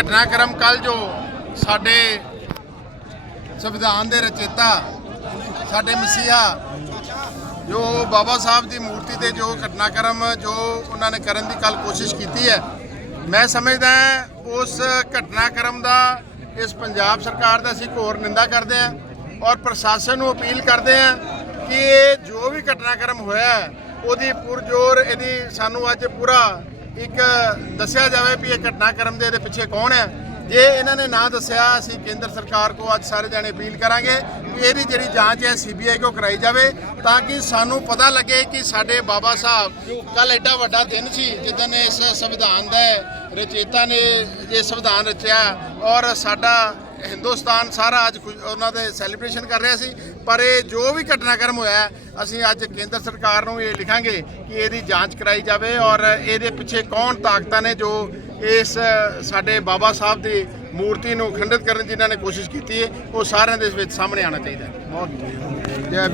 ਘਟਨਾਕ੍ਰਮ ਕੱਲ ਜੋ ਸਾਡੇ ਸੰਵਿਧਾਨ ਦੇ ਰਚੇਤਾ, ਸਾਡੇ ਮਸੀਹਾ, ਜੋ ਬਾਬਾ ਸਾਹਿਬ ਦੀ ਮੂਰਤੀ ਤੇ ਜੋ ਘਟਨਾਕ੍ਰਮ ਜੋ ਉਹਨਾਂ ਨੇ ਕਰਨ ਦੀ ਕੱਲ ਕੋਸ਼ਿਸ਼ ਕੀਤੀ ਹੈ, ਮੈਂ ਸਮਝਦਾ ਉਸ ਘਟਨਾਕ੍ਰਮ ਦਾ ਇਸ ਪੰਜਾਬ ਸਰਕਾਰ ਦਾ ਅਸੀਂ ਘੋਰ ਨਿੰਦਾ ਕਰਦੇ ਹਾਂ ਔਰ ਪ੍ਰਸ਼ਾਸਨ ਨੂੰ ਅਪੀਲ ਕਰਦੇ ਹਾਂ ਕਿ ਇਹ ਜੋ ਵੀ ਘਟਨਾਕ੍ਰਮ ਹੋਇਆ ਉਹਦੀ ਪੁਰਜੋਰ ਇਹਦੀ ਸਾਨੂੰ ਅੱਜ ਪੂਰਾ ਇੱਕ ਦੱਸਿਆ ਜਾਵੇ ਵੀ ਇਹ ਘਟਨਾਕ੍ਰਮ ਦੇ ਇਹਦੇ ਪਿੱਛੇ ਕੌਣ ਹੈ? ਜੇ ਇਹਨਾਂ ਨੇ ਨਾ ਦੱਸਿਆ, ਅਸੀਂ ਕੇਂਦਰ ਸਰਕਾਰ ਕੋ ਅੱਜ ਸਾਰੇ ਜਾਣੇ ਅਪੀਲ ਕਰਾਂਗੇ ਕਿ ਇਹਦੀ ਜਿਹੜੀ ਜਾਂਚ ਹੈ ਸੀਬੀਆਈ ਕੋ ਕਰਾਈ ਜਾਵੇ ਤਾਂ ਕਿ ਸਾਨੂੰ ਪਤਾ ਲੱਗੇ ਕਿ ਸਾਡੇ ਬਾਬਾ ਸਾਹਿਬ ਕੱਲ ਐਡਾ ਵੱਡਾ ਦਿਨ ਸੀ ਜਿੱਦਨ ਇਸ ਸੰਵਿਧਾਨ ਦਾ ਰਚੇਤਾ ਨੇ ਇਹ ਸੰਵਿਧਾਨ ਰਚਿਆ ਔਰ ਸਾਡਾ ਹਿੰਦੁਸਤਾਨ ਸਾਰਾ ਅੱਜ ਖੁਸ਼- ਉਹਨਾਂ ਦੇ ਸੈਲੀਬ੍ਰੇਸ਼ਨ ਕਰ ਰਿਹਾ ਸੀ। ਪਰ ਇਹ ਜੋ ਵੀ ਘਟਨਾਕ੍ਰਮ ਹੋਇਆ ਅਸੀਂ ਅੱਜ ਕੇਂਦਰ ਸਰਕਾਰ ਨੂੰ ਇਹ ਲਿਖਾਂਗੇ ਕਿ ਇਹਦੀ ਜਾਂਚ ਕਰਾਈ ਜਾਵੇ ਔਰ ਇਹਦੇ ਪਿੱਛੇ ਕੌਣ ਤਾਕਤਾਂ ਨੇ ਜੋ ਇਸ ਸਾਡੇ ਬਾਬਾ ਸਾਹਿਬ ਦੀ ਮੂਰਤੀ ਨੂੰ ਖੰਡਿਤ ਕਰਨ ਜਿਨ੍ਹਾਂ ਨੇ ਕੋਸ਼ਿਸ਼ ਕੀਤੀ ਹੈ, ਉਹ ਸਾਰਿਆਂ ਦੇ ਵਿੱਚ ਸਾਹਮਣੇ ਆਉਣਾ ਚਾਹੀਦਾ ਹੈ। ਬਹੁਤ ਜੈ